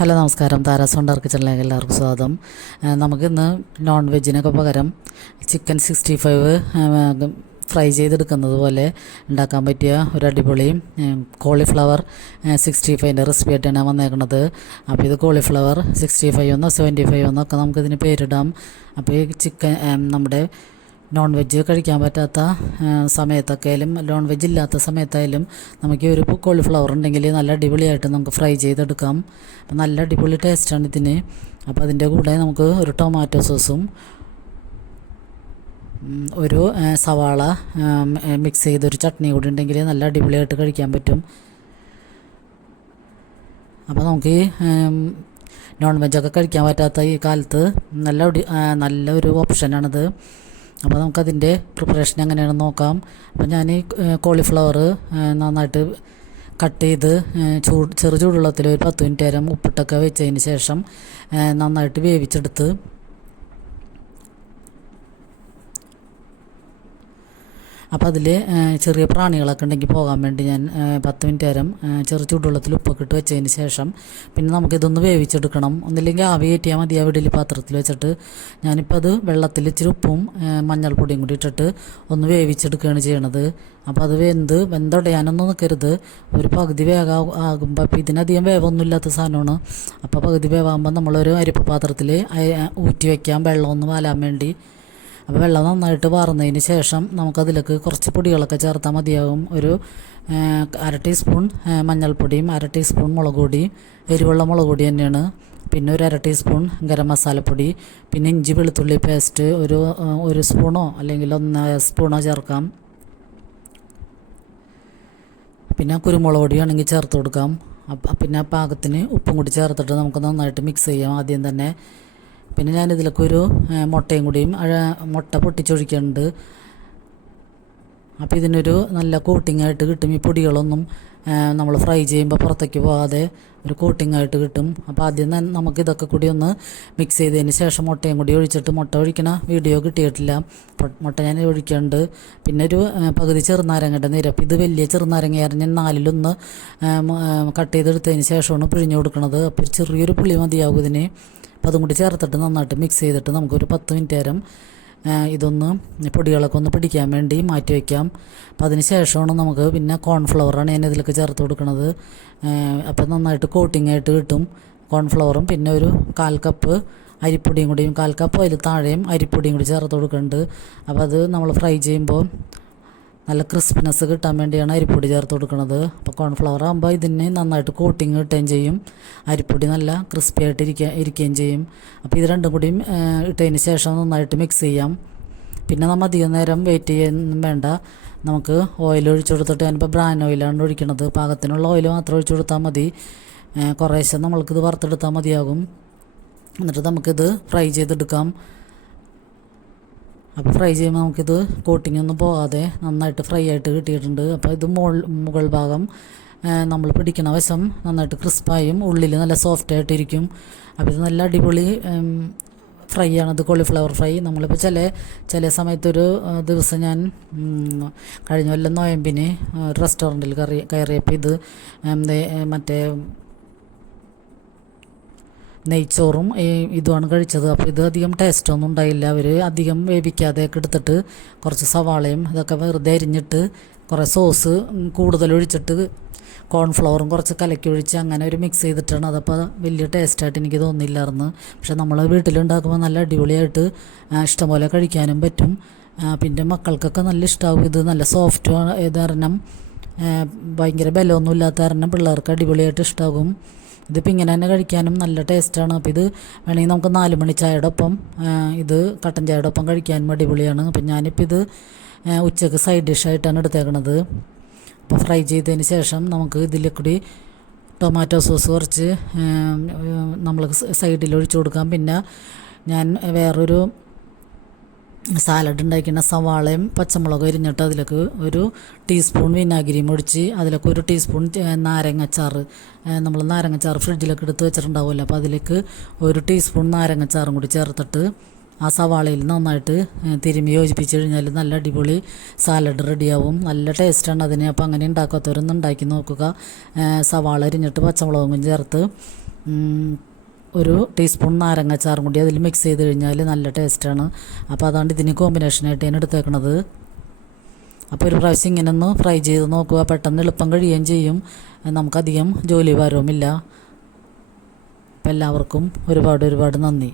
Hello നമസ്കാരം. Tara's wonder കിച്ചണിലേക്ക് എല്ലാവർക്കും സ്വാഗതം. നമുക്കിന്ന് നോൺ വെജിനൊക്കെ പകരം ചിക്കൻ 65 ഫ്രൈ ചെയ്തെടുക്കുന്നത് പോലെ ഉണ്ടാക്കാൻ പറ്റിയ ഒരു അടിപൊളി കോളിഫ്ലവർ 65ൻ്റെ റെസിപ്പി ആയിട്ടാണ് വന്നേക്കുന്നത്. അപ്പോൾ ഇത് കോളിഫ്ലവർ 65 എന്നോ 75 എന്നൊക്കെ നമുക്കിതിന് പേരിടാം. അപ്പോൾ ഈ ചിക്കൻ നമ്മുടെ നോൺ വെജ് കഴിക്കാൻ പറ്റാത്ത സമയത്തൊക്കെ ആയാലും നോൺ വെജ് ഇല്ലാത്ത സമയത്തായാലും നമുക്ക് ഒരു കോളിഫ്ലവർ ഉണ്ടെങ്കിൽ നല്ല അടിപൊളിയായിട്ട് നമുക്ക് ഫ്രൈ ചെയ്തെടുക്കാം. അപ്പം നല്ല അടിപൊളി ടേസ്റ്റാണ് ഇതിന്. അപ്പോൾ അതിൻ്റെ കൂടെ നമുക്ക് ഒരു ടൊമാറ്റോ സോസും ഒരു സവാള മിക്സ് ചെയ്തൊരു ചട്നി കൂടി ഉണ്ടെങ്കിൽ നല്ല അടിപൊളിയായിട്ട് കഴിക്കാൻ പറ്റും. അപ്പോൾ നമുക്ക് നോൺ വെജൊക്കെ കഴിക്കാൻ പറ്റാത്ത ഈ കാലത്ത് നല്ലൊരു ഓപ്ഷനാണിത്. അപ്പോൾ നമുക്കതിൻ്റെ പ്രിപ്പറേഷൻ എങ്ങനെയാണെന്ന് നോക്കാം. അപ്പോൾ ഞാൻ ഈ കോളിഫ്ലവർ നന്നായിട്ട് കട്ട് ചെയ്ത് ചെറു ചൂടുവെള്ളത്തിൽ ഒരു 10 മിനിറ്റ് നേരം ഉപ്പിട്ടൊക്കെ വെച്ചതിന് ശേഷം നന്നായിട്ട് വേവിച്ചെടുത്ത് അപ്പോൾ അതിൽ ചെറിയ പ്രാണികളൊക്കെ ഉണ്ടെങ്കിൽ പോകാൻ വേണ്ടി ഞാൻ 10 മിനിറ്റ് നേരം ചെറു ചൂടുവെള്ളത്തിൽ ഉപ്പൊക്കെ ഇട്ട് വെച്ചതിന് ശേഷം പിന്നെ നമുക്കിതൊന്ന് വേവിച്ചെടുക്കണം. ഒന്നില്ലെങ്കിൽ ആവി കയറ്റിയാൽ മതി. ആ ഇഡ്ഡലി പാത്രത്തിൽ വെച്ചിട്ട് ഞാനിപ്പോൾ അത് വെള്ളത്തിൽ ഇച്ചിരി ഉപ്പും മഞ്ഞൾപ്പൊടിയും കൂടി ഇട്ടിട്ട് ഒന്ന് വേവിച്ചെടുക്കുകയാണ് ചെയ്യണത്. അപ്പോൾ അത് വെന്തൊടയാനൊന്നും നിൽക്കരുത്. ഒരു പകുതി ആകുമ്പോൾ അപ്പോൾ ഇതിനധികം വേവൊന്നുമില്ലാത്ത സാധനമാണ്. അപ്പോൾ പകുതി വേവാകുമ്പോൾ നമ്മളൊരു അരിപ്പ പാത്രത്തിൽ ഊറ്റി വയ്ക്കാം, വെള്ളമൊന്ന് വാലാൻ വേണ്ടി. അപ്പോൾ വെള്ളം നന്നായിട്ട് വാർന്നതിന് ശേഷം നമുക്കതിലേക്ക് കുറച്ച് പൊടികളൊക്കെ ചേർത്താൽ മതിയാകും. ഒരു 1/2 ടീസ്പൂൺ മഞ്ഞൾപ്പൊടിയും 1/2 ടീസ്പൂൺ മുളക് പൊടി, എരിവുള്ള മുളക് പൊടി തന്നെയാണ്. പിന്നെ ഒരു 1/2 ടീസ്പൂൺ ഗരം മസാലപ്പൊടി, പിന്നെ ഇഞ്ചി വെളുത്തുള്ളി പേസ്റ്റ് ഒരു സ്പൂണോ അല്ലെങ്കിൽ 1 സ്പൂണോ ചേർക്കാം. പിന്നെ കുരുമുളക് പൊടി വേണമെങ്കിൽ ചേർത്ത് കൊടുക്കാം. പിന്നെ പാകത്തിന് ഉപ്പും കൂടി ചേർത്തിട്ട് നമുക്ക് നന്നായിട്ട് മിക്സ് ചെയ്യാം ആദ്യം തന്നെ. പിന്നെ ഞാനിതിലൊക്കെ ഒരു മുട്ടയും കൂടിയും മുട്ട പൊട്ടിച്ചൊഴിക്കുന്നുണ്ട്. അപ്പോൾ ഇതിനൊരു നല്ല കോട്ടിങ്ങായിട്ട് കിട്ടും. ഈ പൊടികളൊന്നും നമ്മൾ ഫ്രൈ ചെയ്യുമ്പോൾ പുറത്തേക്ക് പോകാതെ ഒരു കോട്ടിങ്ങായിട്ട് കിട്ടും. അപ്പോൾ ആദ്യം തന്നെ നമുക്കിതൊക്കെ കൂടി ഒന്ന് മിക്സ് ചെയ്തതിന് ശേഷം മുട്ടയും കൂടി ഒഴിച്ചിട്ട്, മുട്ട ഒഴിക്കണ വീഡിയോ കിട്ടിയിട്ടില്ല, മുട്ട ഞാൻ ഒഴിക്കുന്നുണ്ട്. പിന്നെ ഒരു പകുതി ചെറുനാരങ്ങയുടെ നിരപ്പ്, ഇത് വലിയ ചെറുനാരങ്ങയായിരുന്നു, ഞാൻ 4-1 കട്ട് ചെയ്തെടുത്തതിന് ശേഷമാണ് പിഴിഞ്ഞു കൊടുക്കുന്നത്. അപ്പോൾ ചെറിയൊരു പുളി മതിയാകും ഇതിന്. അപ്പോൾ അതും കൂടി ചേർത്തിട്ട് നന്നായിട്ട് മിക്സ് ചെയ്തിട്ട് നമുക്കൊരു 10 മിനിറ്റ് നേരം ഇതൊന്ന് പൊടികളൊക്കെ ഒന്ന് പിടിക്കാൻ വേണ്ടി മാറ്റി വയ്ക്കാം. അപ്പോൾ അതിന് ശേഷമാണ് നമുക്ക് പിന്നെ കോൺഫ്ലവറാണ് ഞാൻ ഇതിലേക്ക് ചേർത്ത് കൊടുക്കുന്നത്. അപ്പോൾ നന്നായിട്ട് കോട്ടിങ്ങായിട്ട് കിട്ടും കോൺഫ്ലവറും. പിന്നെ ഒരു 1/4 കപ്പ് അരിപ്പൊടിയും കൂടിയും, 1/4 കപ്പ് അതിൽ താഴെയും അരിപ്പൊടിയും കൂടി ചേർത്ത് കൊടുക്കുന്നുണ്ട്. അപ്പോൾ അത് നമ്മൾ ഫ്രൈ ചെയ്യുമ്പോൾ നല്ല ക്രിസ്പിനെസ് കിട്ടാൻ വേണ്ടിയാണ് അരിപ്പൊടി ചേർത്ത് കൊടുക്കുന്നത്. അപ്പോൾ കോൺഫ്ലവർ ആകുമ്പോൾ ഇതിന് നന്നായിട്ട് കോട്ടിങ് കിട്ടുകയും ചെയ്യും, അരിപ്പൊടി നല്ല ക്രിസ്പി ആയിട്ട് ഇരിക്കുകയും ചെയ്യും. അപ്പോൾ ഇത് രണ്ടും കൂടിയും ഇട്ടതിന് ശേഷം നന്നായിട്ട് മിക്സ് ചെയ്യാം. പിന്നെ നമ്മൾ അധികം നേരം വെയിറ്റ് ചെയ്യാനൊന്നും വേണ്ട. നമുക്ക് ഓയിൽ ഒഴിച്ചു കൊടുത്തിട്ട്, ഞാനിപ്പോൾ ബ്രാൻ ഓയിലാണ് ഒഴിക്കുന്നത്. പാകത്തിനുള്ള ഓയിൽ മാത്രം ഒഴിച്ചു കൊടുത്താൽ മതി. കുറേശ്ശെ നമ്മൾക്കിത് വറുത്തെടുത്താൽ മതിയാകും. എന്നിട്ട് നമുക്കിത് ഫ്രൈ ചെയ്തെടുക്കാം. അപ്പോൾ ഫ്രൈ ചെയ്യുമ്പോൾ നമുക്കിത് കോട്ടിംഗ് ഒന്നും പോകാതെ നന്നായിട്ട് ഫ്രൈ ആയിട്ട് കിട്ടിയിട്ടുണ്ട്. അപ്പോൾ ഇത് മുകൾ ഭാഗം നമ്മൾ പിടിക്കണ വശം നന്നായിട്ട് ക്രിസ്പായും ഉള്ളിൽ നല്ല സോഫ്റ്റായിട്ടിരിക്കും. അപ്പോൾ ഇത് നല്ല അടിപൊളി ഫ്രൈ ആണത്, കോളിഫ്ലവർ ഫ്രൈ. നമ്മളിപ്പോൾ ചില സമയത്തൊരു ദിവസം ഞാൻ കഴിഞ്ഞ കൊല്ലം നോയമ്പിന് റെസ്റ്റോറൻറ്റിൽ കയറിയപ്പോൾ ഇത് മറ്റേ നെയ്ച്ചോറും ഇതുമാണ് കഴിച്ചത്. അപ്പോൾ ഇത് അധികം ടേസ്റ്റൊന്നും ഉണ്ടായില്ല. അവർ അധികം വേവിക്കാതെയൊക്കെ എടുത്തിട്ട് കുറച്ച് സവാളയും ഇതൊക്കെ വെറുതെ അരിഞ്ഞിട്ട് കുറേ സോസ് കൂടുതൽ ഒഴിച്ചിട്ട് കോൺഫ്ലവറും കുറച്ച് കലക്കി ഒഴിച്ച് അങ്ങനെ ഒരു മിക്സ് ചെയ്തിട്ടാണ്. അതപ്പോൾ വലിയ ടേസ്റ്റായിട്ട് എനിക്ക് തോന്നിയില്ലായിരുന്നു. പക്ഷെ നമ്മൾ വീട്ടിലുണ്ടാക്കുമ്പോൾ നല്ല അടിപൊളിയായിട്ട് ഇഷ്ടംപോലെ കഴിക്കാനും പറ്റും. പിന്നെ മക്കൾക്കൊക്കെ നല്ല ഇഷ്ടമാകും. ഇത് നല്ല സോഫ്റ്റ് ഇത് കാരണം ഭയങ്കര ബലമൊന്നും ഇല്ലാത്ത കാരണം പിള്ളേർക്ക് അടിപൊളിയായിട്ട് ഇഷ്ടമാകും. ഇതിപ്പോൾ ഇങ്ങനെ തന്നെ കഴിക്കാനും നല്ല ടേസ്റ്റാണ്. അപ്പോൾ ഇത് വേണമെങ്കിൽ നമുക്ക് 4 മണി ചായയുടെ ഒപ്പം, ഇത് കട്ടൻ ചായയുടെ ഒപ്പം കഴിക്കാനും അടിപൊളിയാണ്. അപ്പം ഞാനിപ്പോൾ ഇത് ഉച്ചയ്ക്ക് സൈഡ് ഡിഷായിട്ടാണ് എടുത്തേക്കണത്. അപ്പോൾ ഫ്രൈ ചെയ്തതിന് ശേഷം നമുക്ക് ഇതിൽ കൂടി ടൊമാറ്റോ സോസ് കുറച്ച് നമ്മൾ സൈഡിൽ ഒഴിച്ചു കൊടുക്കാം. പിന്നെ ഞാൻ വേറൊരു സാലഡ് ഉണ്ടാക്കുന്ന സവാളയും പച്ചമുളകും അരിഞ്ഞിട്ട് അതിലേക്ക് ഒരു ടീസ്പൂൺ വിനാഗിരിയും ഒഴിച്ച് അതിലേക്ക് ഒരു ടീസ്പൂൺ നാരങ്ങച്ചാറ്, നമ്മൾ നാരങ്ങച്ചാറ് ഫ്രിഡ്ജിലൊക്കെ എടുത്ത് വെച്ചിട്ടുണ്ടാവുമല്ലോ, അപ്പോൾ അതിലേക്ക് ഒരു ടീസ്പൂൺ നാരങ്ങച്ചാറും കൂടി ചേർത്തിട്ട് ആ സവാളയിൽ നന്നായിട്ട് തിരുമ്മി യോജിപ്പിച്ച് കഴിഞ്ഞാൽ നല്ല അടിപൊളി സാലഡ് റെഡിയാവും. നല്ല ടേസ്റ്റാണ് അതിന്. അപ്പോൾ അങ്ങനെ ഉണ്ടാക്കാത്തവരൊന്നും ഉണ്ടാക്കി നോക്കുക. സവാള അരിഞ്ഞിട്ട് പച്ചമുളകും ചേർത്ത് ഒരു ടീസ്പൂൺ നാരങ്ങാച്ചാറും കൂടി അതിൽ മിക്സ് ചെയ്ത് കഴിഞ്ഞാൽ നല്ല ടേസ്റ്റാണ്. അപ്പോൾ അതാണ് ഇതിന് കോമ്പിനേഷനായിട്ട് ഞാൻ എടുത്തേക്കണത്. അപ്പോൾ ഒരു പ്രാവശ്യം ഇങ്ങനെ ഒന്ന് ഫ്രൈ ചെയ്ത് നോക്കുക, പെട്ടെന്ന് എളുപ്പം കഴിയുകയും ചെയ്യും, നമുക്കധികം ജോലി ഭാരവുമില്ല. അപ്പോൾ എല്ലാവർക്കും ഒരുപാട് നന്ദി.